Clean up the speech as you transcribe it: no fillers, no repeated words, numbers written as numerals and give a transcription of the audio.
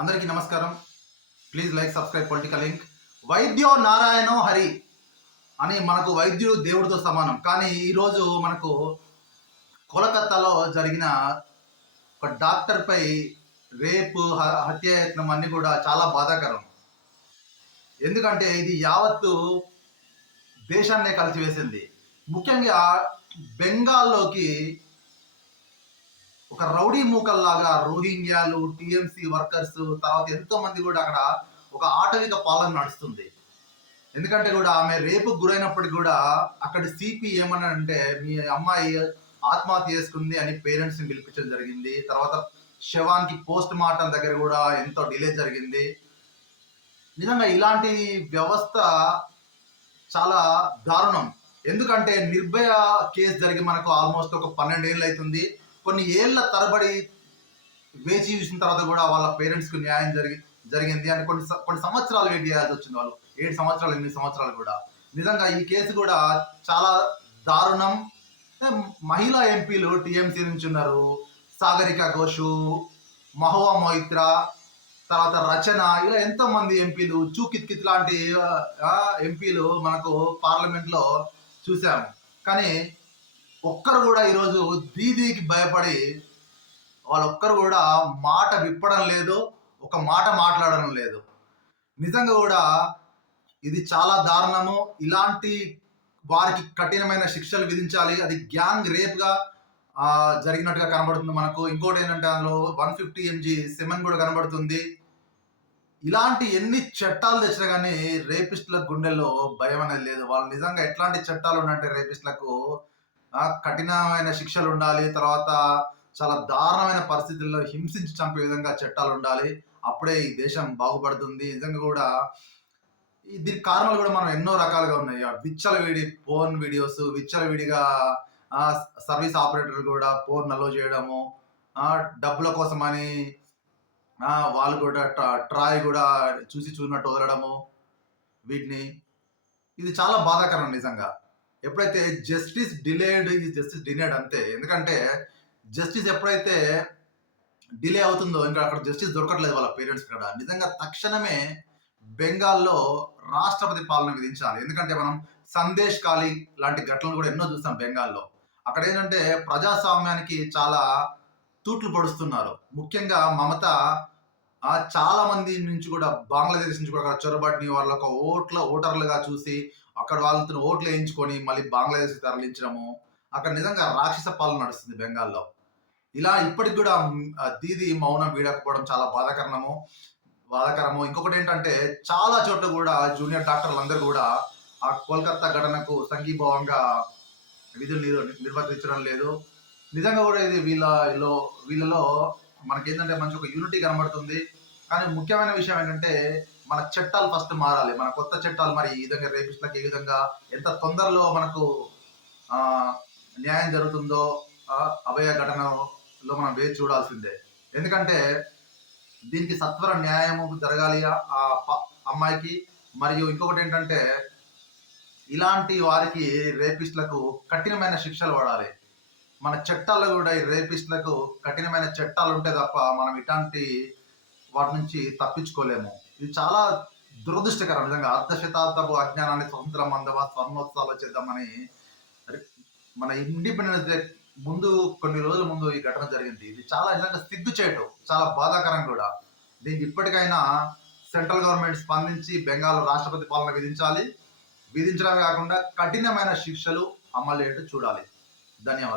అందరికీ నమస్కారం. Please like subscribe political link. వైద్యో నారాయణో హరి అని మనకు వైద్యుడు దేవుడితో సమానం. కానీ ఈరోజు మనకు కోలకత్తాలో జరిగిన ఒక డాక్టర్పై రేపు హత్యాయత్నం అన్నీ కూడా చాలా బాధాకరం. ఎందుకంటే ఇది యావత్తు దేశాన్నే కలిసివేసింది. ముఖ్యంగా బెంగాల్లోకి ఒక రౌడీ మూకల్లాగా రోహింగ్యాలు, టీఎంసీ వర్కర్స్, తర్వాత ఎంతో మంది కూడా అక్కడ ఒక ఆటవిక పాలన నడుస్తుంది. ఎందుకంటే కూడా ఆమె రేపు గురైనప్పటికీ కూడా అక్కడి సిపి ఏమన్నాడంటే మీ అమ్మాయి ఆత్మహత్య చేసుకుంది అని పేరెంట్స్ని పిలిపించడం జరిగింది. తర్వాత శవానికి పోస్ట్ మార్టం దగ్గర కూడా ఎంతో డిలే జరిగింది. నిజంగా ఇలాంటి వ్యవస్థ చాలా దారుణం. ఎందుకంటే నిర్భయ కేసు జరిగి మనకు ఆల్మోస్ట్ ఒక 12 ఏళ్ళు అవుతుంది. కొన్ని ఏళ్ల తరబడి వేచి చూసిన తర్వాత కూడా వాళ్ళ పేరెంట్స్కి న్యాయం జరిగింది అని కొన్ని సంవత్సరాలు వెయిట్ చేయాల్సి వచ్చింది. వాళ్ళు 7 సంవత్సరాలు 8 సంవత్సరాలు కూడా. నిజంగా ఈ కేసు కూడా చాలా దారుణం. మహిళా ఎంపీలు టీఎంసీ నుంచి ఉన్నారు. సాగరిక ఘోషు, మహువా మొయిత్రా, తర్వాత రచన, ఇలా ఎంతో మంది ఎంపీలు, చూకిత్ లాంటి ఎంపీలు మనకు పార్లమెంట్లో చూసాము. కానీ ఒక్కరు కూడా ఈరోజు దీదీకి భయపడి వాళ్ళొక్కరు కూడా మాట విప్పడం లేదు, ఒక మాట మాట్లాడడం లేదు. నిజంగా కూడా ఇది చాలా దారుణము. ఇలాంటి వారికి కఠినమైన శిక్షలు విధించాలి. అది గ్యాంగ్ రేప్గా జరిగినట్టుగా కనబడుతుంది మనకు. ఇంకోటి ఏంటంటే అందులో 150 mg సెమెన్ కూడా కనబడుతుంది. ఇలాంటి ఎన్ని చట్టాలు తెచ్చినా కానీ రేపిస్టులకు గుండెల్లో భయం అనేది లేదు. వాళ్ళు నిజంగా ఎట్లాంటి చట్టాలు ఉన్నాయంటే రేపిస్టులకు కఠినమైన శిక్షలు ఉండాలి. తర్వాత చాలా దారుణమైన పరిస్థితుల్లో హింసించి చంపే విధంగా చట్టాలు ఉండాలి. అప్పుడే ఈ దేశం బాగుపడుతుంది. నిజంగా కూడా దీనికి కారణాలు కూడా మనం ఎన్నో రకాలుగా ఉన్నాయి. విచ్చలవిడి ఫోన్ వీడియోస్, విచ్చలవిడిగా సర్వీస్ ఆపరేటర్లు కూడా ఫోన్ అలో చేయడము, డబ్బుల కోసమని వాళ్ళు కూడా ట్రాయ్ కూడా చూసినట్టు వదలడము, వీటిని ఇది చాలా బాధాకరం నిజంగా. ఎప్పుడైతే జస్టిస్ డిలేడ్ ఈజ్ జస్టిస్ డినేడ్ అంతే. ఎందుకంటే జస్టిస్ ఎప్పుడైతే డిలే అవుతుందో ఇంకా అక్కడ జస్టిస్ దొరకట్లేదు వాళ్ళ పేరెంట్స్ కూడా. నిజంగా తక్షణమే బెంగాల్లో రాష్ట్రపతి పాలన విధించాలి. ఎందుకంటే మనం సందేశ్ ఖాళీ లాంటి ఘటనలు కూడా ఎన్నో చూస్తాం బెంగాల్లో. అక్కడ ఏంటంటే ప్రజాస్వామ్యానికి చాలా తూట్లు పొడుస్తున్నారు. ముఖ్యంగా మమత చాలా మంది నుంచి కూడా బంగ్లాదేశ్ నుంచి కూడా అక్కడ చొరబడిని వాళ్ళ ఒక ఓటర్లుగా చూసి అక్కడ వాళ్ళతో ఓట్లు వేయించుకొని మళ్ళీ బంగ్లాదేశ్ తరలించడము. అక్కడ నిజంగా రాక్షస పాలన నడుస్తుంది బెంగాల్లో. ఇలా ఇప్పటికి కూడా దీది మౌనం వీడకపోవడం చాలా బాధాకరము. ఇంకొకటి ఏంటంటే చాలా చోట్ల కూడా జూనియర్ డాక్టర్లు అందరూ కూడా ఆ కోల్కత్తా ఘటనకు సంఘీభావంగా విధులు నిర్వర్తించడం లేదు. నిజంగా కూడా ఇది వీళ్ళలో మనకేంటంటే మంచి ఒక యూనిటీ కనబడుతుంది. కానీ ముఖ్యమైన విషయం ఏంటంటే మన చట్టాలు ఫస్ట్ మారాలి. మన కొత్త చట్టాలు మరి ఈ విధంగా రేపిస్టులకు ఏ విధంగా ఎంత తొందరలో మనకు న్యాయం జరుగుతుందో అభయ ఘటనలో మనం వేచి చూడాల్సిందే. ఎందుకంటే దీనికి సత్వర న్యాయము జరగాలి ఆ అమ్మాయికి. మరియు ఇంకొకటి ఏంటంటే ఇలాంటి వారికి రేపిస్టులకు కఠినమైన శిక్షలు పడాలి. మన చట్టాల్లో కూడా ఈ రేపిస్టులకు కఠినమైన చట్టాలు ఉంటే తప్ప మనం ఇట్లాంటి వాటి నుంచి తప్పించుకోలేము. ఇది చాలా దురదృష్టకరం. నిజంగా అర్ధశతాబ్దపు అజ్ఞానాన్ని స్వతంత్రం అందవా స్వర్ణోత్సవాలు చేద్దామని మన ఇండిపెండెన్స్ డే ముందు కొన్ని రోజుల ముందు ఈ ఘటన జరిగింది. ఇది చాలా నిజంగా సిగ్గుచేటు, చాలా బాధాకరం కూడా. దీనికి ఇప్పటికైనా సెంట్రల్ గవర్నమెంట్ స్పందించి బెంగాల్ రాష్ట్రపతి పాలన విధించడమే కాకుండా కఠినమైన శిక్షలు అమలు చూడాలి. ధన్యవాదాలు.